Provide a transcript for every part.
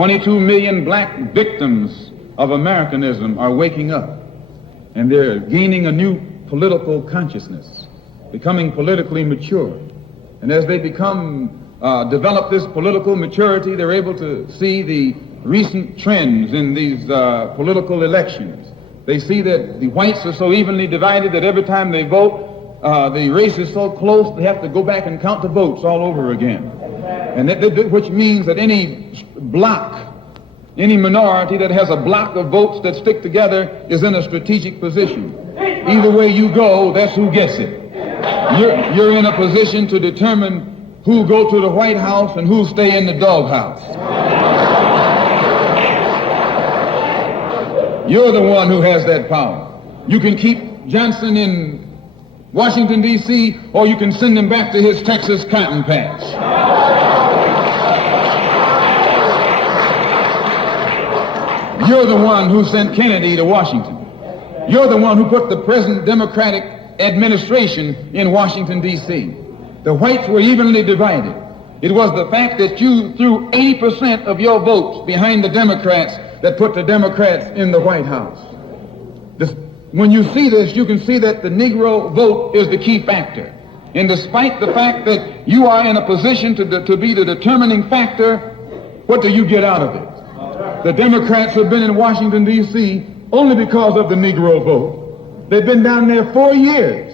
22 million black victims of Americanism are waking up, and they're gaining a new political consciousness, becoming politically mature. And as they develop this political maturity, they're able to see the recent trends in these political elections. They see that the whites are so evenly divided that every time they vote, the race is so close they have to go back and count the votes all over again. And which means that any block, any minority that has a block of votes that stick together is in a strategic position. Either way you go, that's who gets it. You're in a position to determine who go to the White House and who stay in the doghouse. You're the one who has that power. You can keep Johnson in Washington, D.C., or you can send him back to his Texas cotton patch. You're the one who sent Kennedy to Washington. You're the one who put the present Democratic administration in Washington, D.C. The whites were evenly divided. It was the fact that you threw 80% of your votes behind the Democrats that put the Democrats in the White House. When you see this, you can see that the Negro vote is the key factor. And despite the fact that you are in a position to be the determining factor, what do you get out of it? The Democrats have been in Washington, D.C. only because of the Negro vote. They've been down there 4 years.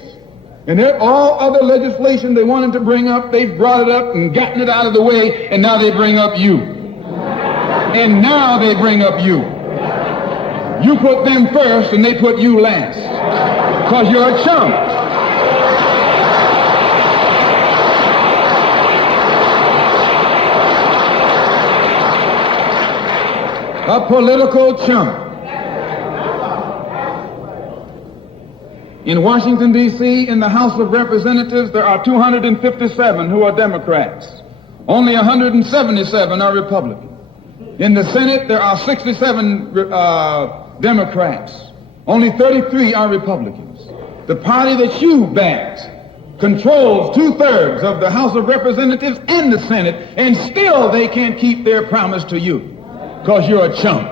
And all other legislation they wanted to bring up, they've brought it up and gotten it out of the way, and now they bring up you. And now they bring up you. You put them first and they put you last. Because you're a chump. A political chump. In Washington, D.C., in the House of Representatives, there are 257 who are Democrats. Only 177 are Republicans. In the Senate, there are 67 Democrats. Only 33 are Republicans. The party that you backed controls 2/3 of the House of Representatives and the Senate, and still they can't keep their promise to you because you're a chump.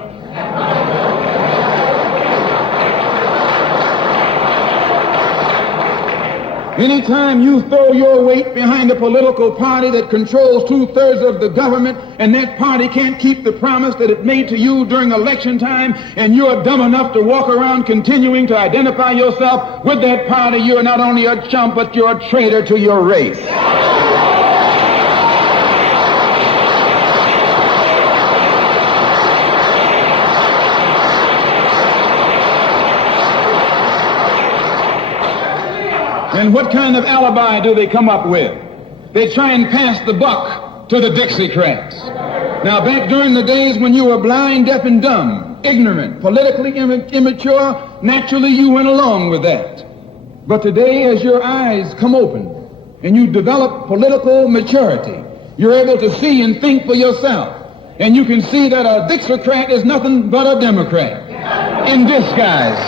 Anytime you throw your weight behind a political party that controls 2/3 of the government, and that party can't keep the promise that it made to you during election time, and you're dumb enough to walk around continuing to identify yourself with that party, you're not only a chump, but you're a traitor to your race. And what kind of alibi do they come up with? They try and pass the buck to the Dixiecrats. Now, back during the days when you were blind, deaf, and dumb, ignorant, politically immature, naturally you went along with that. But today, as your eyes come open and you develop political maturity, you're able to see and think for yourself. And you can see that a Dixiecrat is nothing but a Democrat in disguise.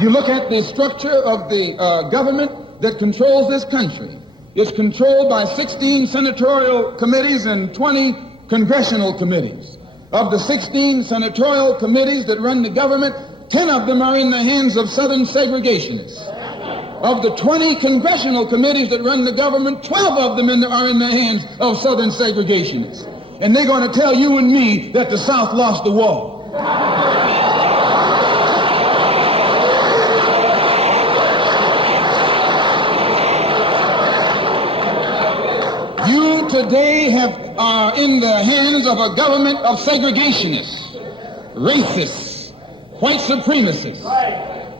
You look at the structure of the government that controls this country. It's controlled by 16 senatorial committees and 20 congressional committees. Of the 16 senatorial committees that run the government, 10 of them are in the hands of Southern segregationists. Of the 20 congressional committees that run the government, 12 of them are in the hands of Southern segregationists. And they're going to tell you and me that the South lost the war. You today are in the hands of a government of segregationists, racists, white supremacists,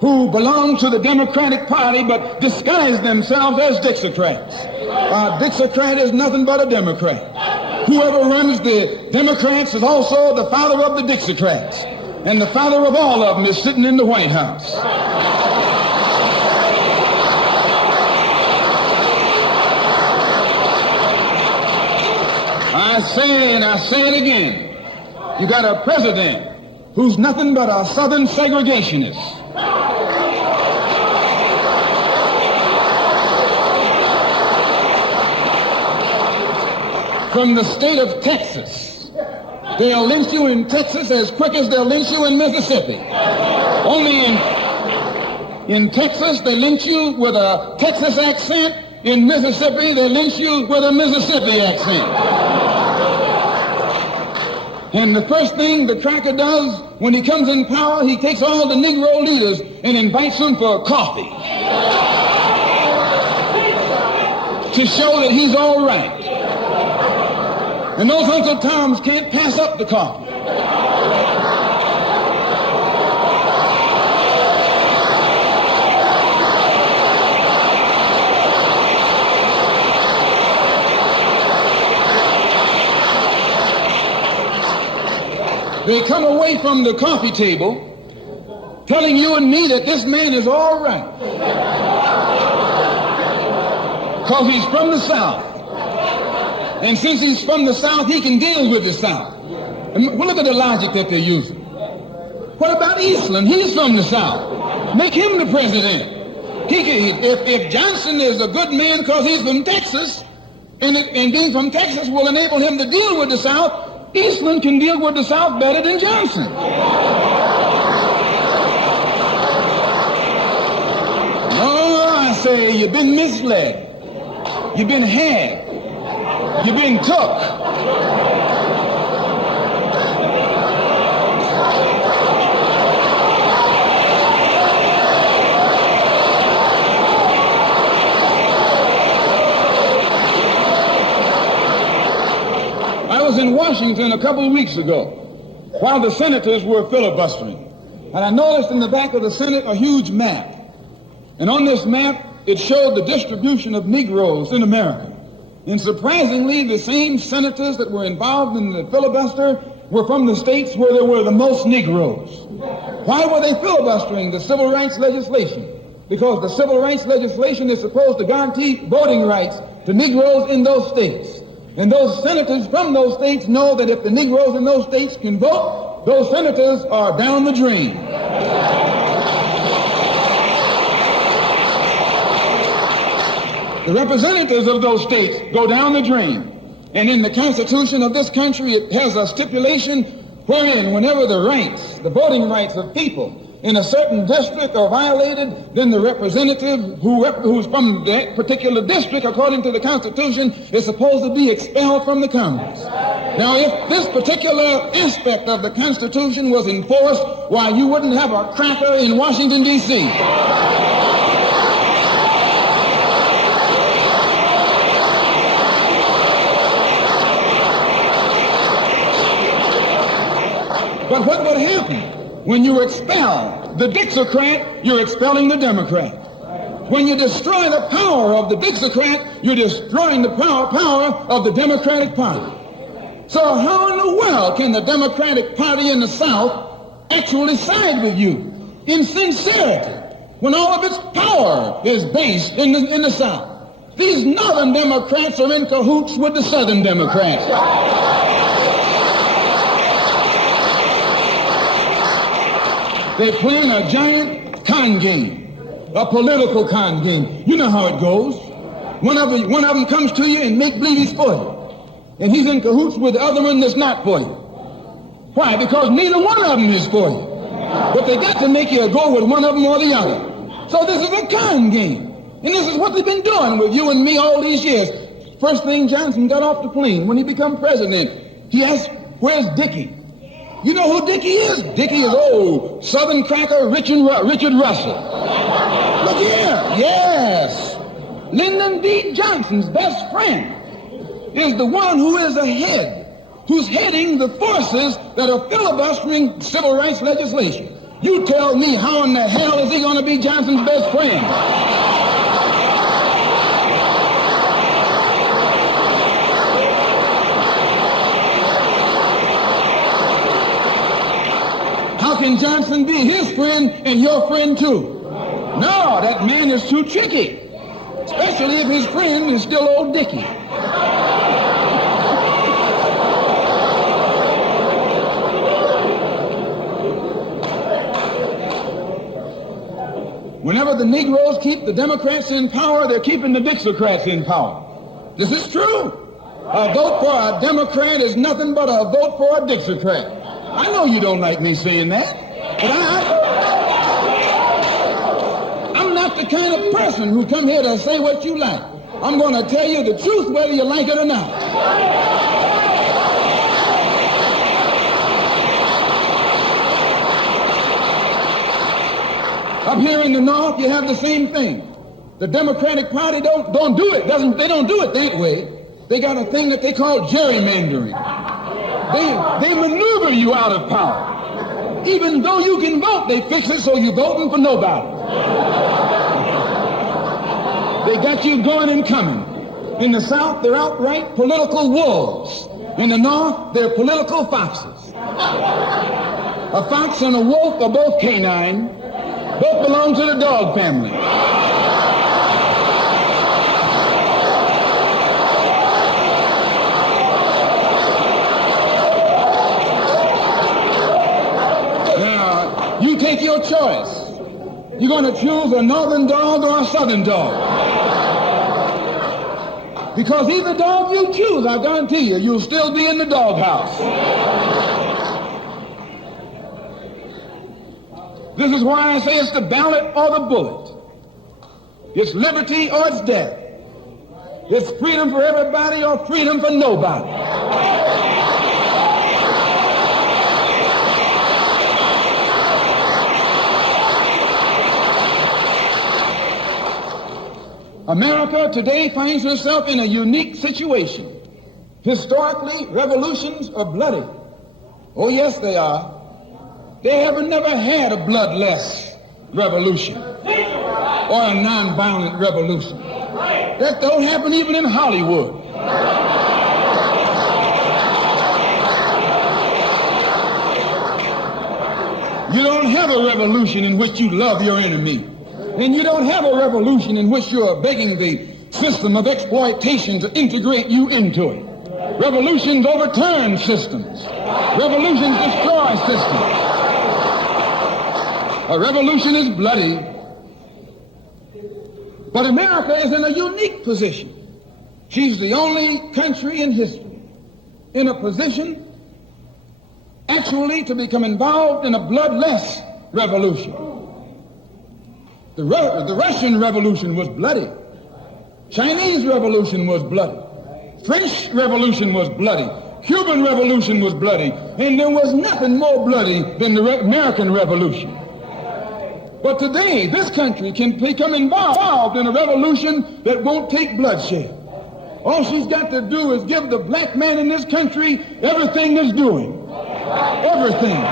who belong to the Democratic Party but disguise themselves as Dixiecrats. A Dixiecrat is nothing but a Democrat. Whoever runs the Democrats is also the father of the Dixiecrats, and the father of all of them is sitting in the White House. I say it again. You got a president who's nothing but a Southern segregationist. from the state of Texas. They'll lynch you in Texas as quick as they'll lynch you in Mississippi. Only in Texas, they lynch you with a Texas accent. In Mississippi, they lynch you with a Mississippi accent. And the first thing the cracker does when he comes in power, he takes all the Negro leaders and invites them for coffee to show that he's all right. And those Uncle Toms can't pass up the coffee. They come away from the coffee table telling you and me that this man is all right because he's from the South. And since he's from the South, he can deal with the South. And well, look at the logic that they're using. What about Eastland? He's from the South. Make him the president. If Johnson is a good man because he's from Texas, and being from Texas will enable him to deal with the South, Eastland can deal with the South better than Johnson. Oh, I say, you've been misled. You've been had. You've been took. I was in Washington a couple of weeks ago while the senators were filibustering. And I noticed in the back of the Senate a huge map. And on this map, it showed the distribution of Negroes in America. And surprisingly, the same senators that were involved in the filibuster were from the states where there were the most Negroes. Why were they filibustering the civil rights legislation? Because the civil rights legislation is supposed to guarantee voting rights to Negroes in those states. And those senators from those states know that if the Negroes in those states can vote, those senators are down the drain. The representatives of those states go down the drain. And in the Constitution of this country, it has a stipulation wherein whenever the rights, the voting rights of people in a certain district are violated, then the representative who's from that particular district, according to the Constitution, is supposed to be expelled from the Congress. Now, if this particular aspect of the Constitution was enforced, why, you wouldn't have a cracker in Washington, D.C. But what would happen? When you expel the Dixiecrat, you're expelling the Democrat. When you destroy the power of the Dixiecrat, you're destroying the power of the Democratic Party. So how in the world can the Democratic Party in the South actually side with you in sincerity when all of its power is based in the South? These Northern Democrats are in cahoots with the Southern Democrats. They're playing a giant con game, a political con game. You know how it goes. One of them comes to you and make believe he's for you. And he's in cahoots with the other one that's not for you. Why? Because neither one of them is for you. But they got to make you go with one of them or the other. So this is a con game. And this is what they've been doing with you and me all these years. First thing Johnson got off the plane when he became president, he asked, "Where's Dickie?" You know who Dickie is? Dickie is old Southern cracker Richard Russell. Look here. Yes. Lyndon B. Johnson's best friend is the one who is ahead, who's heading the forces that are filibustering civil rights legislation. You tell me, how in the hell is he going to be Johnson's best friend? How can Johnson be his friend and your friend too? No, that man is too tricky, especially if his friend is still old Dickie. Whenever the Negroes keep the Democrats in power, they're keeping the Dixiecrats in power. This is true. A vote for a Democrat is nothing but a vote for a Dixiecrat. I know you don't like me saying that, but I'm not the kind of person who come here to say what you like. I'm going to tell you the truth whether you like it or not. Up here in the North, you have the same thing. The Democratic Party don't do it. They don't do it that way. They got a thing that they call gerrymandering. They maneuver you out of power. Even though you can vote, they fix it so you're voting for nobody. They got you going and coming. In the South, they're outright political wolves. In the North, they're political foxes. A fox and a wolf are both canine. Both belong to the dog family. Now, you take your choice. You're going to choose a northern dog or a southern dog. Because either dog you choose, I guarantee you, you'll still be in the doghouse. This is why I say it's the ballot or the bullet. It's liberty or it's death. It's freedom for everybody or freedom for nobody. America today finds herself in a unique situation. Historically, revolutions are bloody. Oh, yes, they are. They have never had a bloodless revolution or a nonviolent revolution. That don't happen even in Hollywood. You don't have a revolution in which you love your enemy. And you don't have a revolution in which you're begging the system of exploitation to integrate you into it. Revolutions overturn systems. Revolutions destroy systems. A revolution is bloody. But America is in a unique position. She's the only country in history in a position actually to become involved in a bloodless revolution. The Russian Revolution was bloody. Chinese Revolution was bloody. French Revolution was bloody. Cuban Revolution was bloody. And there was nothing more bloody than the American Revolution. But today, this country can become involved in a revolution that won't take bloodshed. All she's got to do is give the black man in this country everything that's doing. Everything.